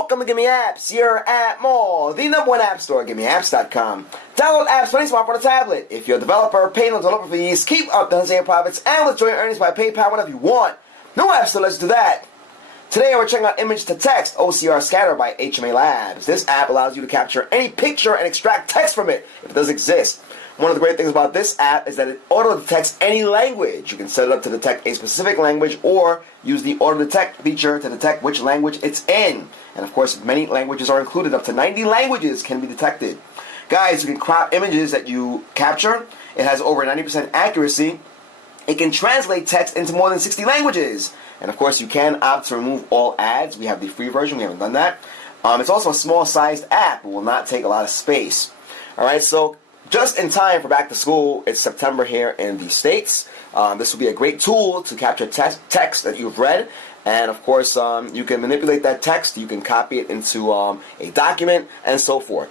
Welcome to GiveMeApps. You're at Mall, the #1 app store, GiveMeApps.com. Download apps for any smartphone or tablet. If you're a developer, pay no developer fees, keep up the unseen profits, and withdraw your earnings by PayPal whenever you want. No app store lets you do that. Today we're checking out image to text OCR scanner by HMA Labs. This app allows you to capture any picture and extract text from it if it does exist. One of the great things about this app is that it auto-detects any language. You can set it up to detect a specific language or use the auto-detect feature to detect which language it's in. And of course, many languages are included. Up to 90 languages can be detected. Guys, you can crop images that you capture. It has over 90% accuracy. It can translate text into more than 60 languages. And of course, you can opt to remove all ads. We have the free version. We haven't done that. It's also a small-sized app. It will not take a lot of space. All right, so just in time for back to school, it's September here in the States. This will be a great tool to capture text that you've read. And of course, you can manipulate that text. You can copy it into a document and so forth.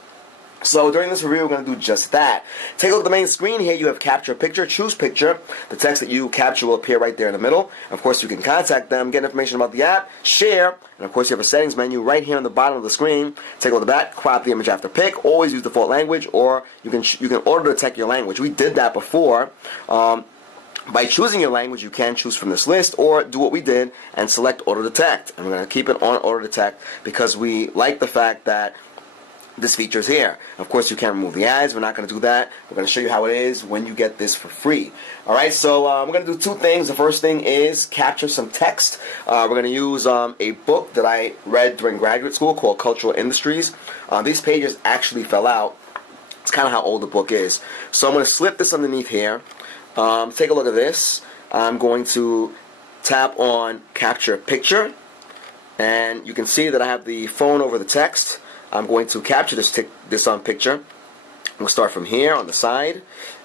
So during this review, we're going to do just that. Take a look at the main screen here. You have capture picture, choose picture. The text that you capture will appear right there in the middle. Of course, you can contact them, get information about the app, share, and of course you have a settings menu right here on the bottom of the screen. Take a look at that, crop the image after pick, always use default language, or you can auto detect your language. We did that before. By choosing your language, you can choose from this list or do what we did and select auto detect. And we're going to keep it on auto detect because we like the fact that this feature is here. Of course, you can remove the ads. We're not going to do that. We're going to show you how it is when you get this for free. Alright, so we're going to do two things. The first thing is capture some text. We're going to use a book that I read during graduate school called Cultural Industries. These pages actually fell out. It's kind of how old the book is. So I'm going to slip this underneath here. Take a look at this. I'm going to tap on capture picture. And you can see that I have the phone over the text. I'm going to capture this picture. We'll start from here on the side.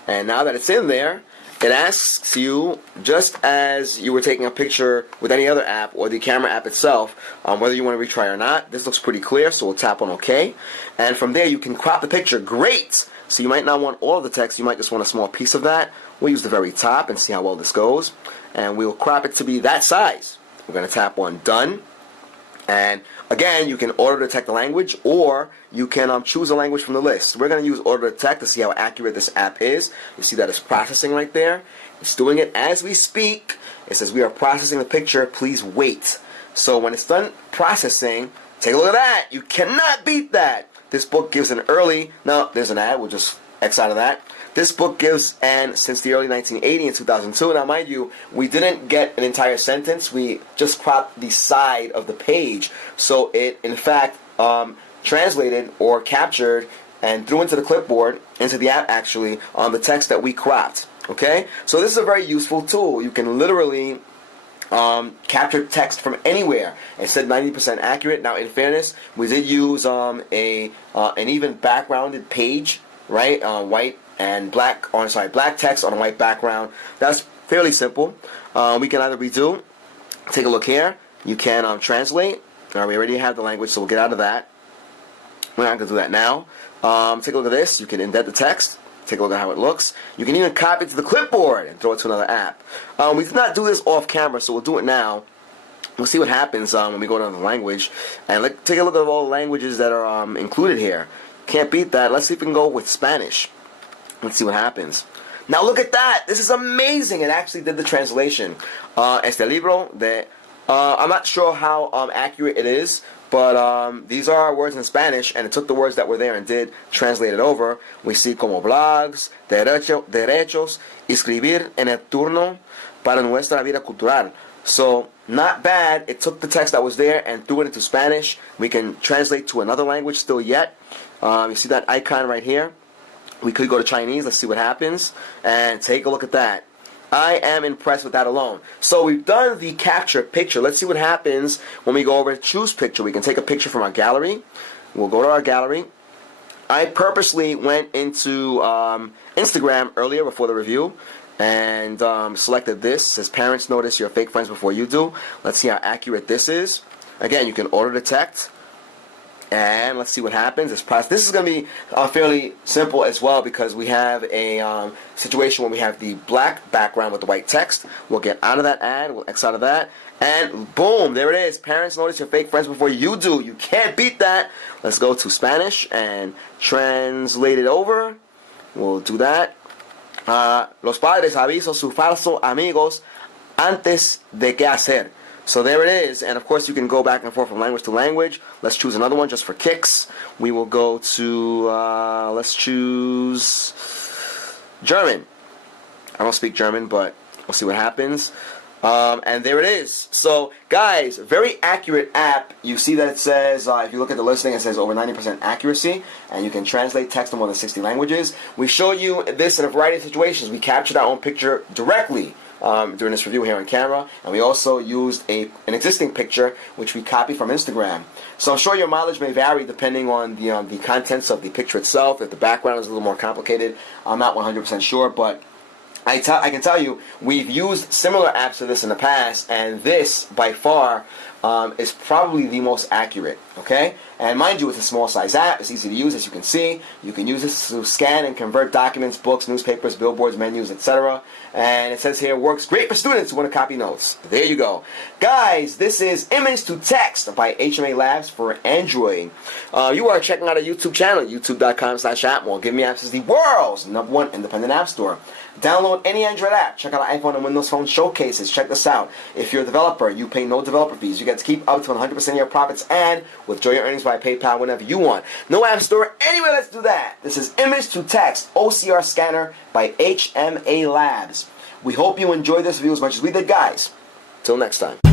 And now that it's in there, it asks you, just as you were taking a picture with any other app or the camera app itself, whether you want to retry or not. This looks pretty clear, so we'll tap on OK. And from there, you can crop the picture. Great! So you might not want all of the text. You might just want a small piece of that. We'll use the very top and see how well this goes. And we'll crop it to be that size. We're going to tap on Done. And again, you can auto-detect the language, or you can choose a language from the list. We're going to use auto-detect to see how accurate this app is. You see that it's processing right there. It's doing it as we speak. It says we are processing the picture. Please wait. So when it's done processing, take a look at that. You cannot beat that. This book gives an early... No, there's an ad. We'll just X out of that. This book gives an since the early 1980 and 2002. Now, mind you, we didn't get an entire sentence. We just cropped the side of the page. So it, in fact, translated or captured and threw into the clipboard, into the app actually, on the text that we cropped. Okay? So this is a very useful tool. You can literally capture text from anywhere. It said 90% accurate. Now, in fairness, we did use an even backgrounded page, right? White and black, black text on a white background. That's fairly simple. We can either redo. Take a look here. You can translate. We already have the language, so we'll get out of that. We're not going to do that now. Take a look at this. You can indent the text. Take a look at how it looks. You can even copy it to the clipboard and throw it to another app. We did not do this off camera, so we'll do it now. We'll see what happens when we go to another language. And take a look at all the languages that are included here. Can't beat that. Let's see if we can go with Spanish. Let's see what happens. Now look at that. This is amazing. It actually did the translation. Este libro de... I'm not sure how accurate it is, but these are our words in Spanish, and it took the words that were there and did translate it over. We see como blogs, derechos, escribir en el turno para nuestra vida cultural. So, not bad. It took the text that was there and threw it into Spanish. We can translate to another language still yet. You see that icon right here? We could go to Chinese. Let's see what happens. And take a look at that. I am impressed with that alone. So we've done the capture picture. Let's see what happens when we go over to choose picture. We can take a picture from our gallery. We'll go to our gallery. I purposely went into Instagram earlier before the review and selected this. It says parents notice your fake friends before you do. Let's see how accurate this is. Again, you can auto detect. And let's see what happens. This is going to be fairly simple as well because we have a situation where we have the black background with the white text. We'll get out of that ad. We'll X out of that. And boom, there it is. Parents notice your fake friends before you do. You can't beat that. Let's go to Spanish and translate it over. We'll do that. Los padres avisan sus falsos amigos antes de qué hacer. So there it is, and of course you can go back and forth from language to language. Let's choose another one just for kicks. We will go to, let's choose German. I don't speak German, but we'll see what happens. And there it is. So, guys, very accurate app. You see that it says, if you look at the listing, it says over 90% accuracy, and you can translate text in more than 60 languages. We show you this in a variety of situations. We captured our own picture directly during this review here on camera, and we also used an existing picture which we copied from Instagram. So I'm sure your mileage may vary depending on the contents of the picture itself. If the background is a little more complicated, I'm not 100% sure, but I can tell you we've used similar apps to this in the past, and this by far is probably the most accurate. Okay, and mind you, it's a small size app. It's easy to use, as you can see. You can use this to scan and convert documents, books, newspapers, billboards, menus, etc. And it says here, works great for students who want to copy notes. There you go. Guys, this is Image to Text by HMA Labs for Android. You are checking out our YouTube channel, youtube.com/appmore. GiveMeApps is the world's #1 independent app store. Download any Android app. Check out our iPhone and Windows Phone showcases. Check this out. If you're a developer, you pay no developer fees. You get to keep up to 100% of your profits and withdraw your earnings by PayPal whenever you want. No app store. Anyway, let's do that. This is Image to Text OCR Scanner by HMA Labs. We hope you enjoyed this review as much as we did, guys. Till next time.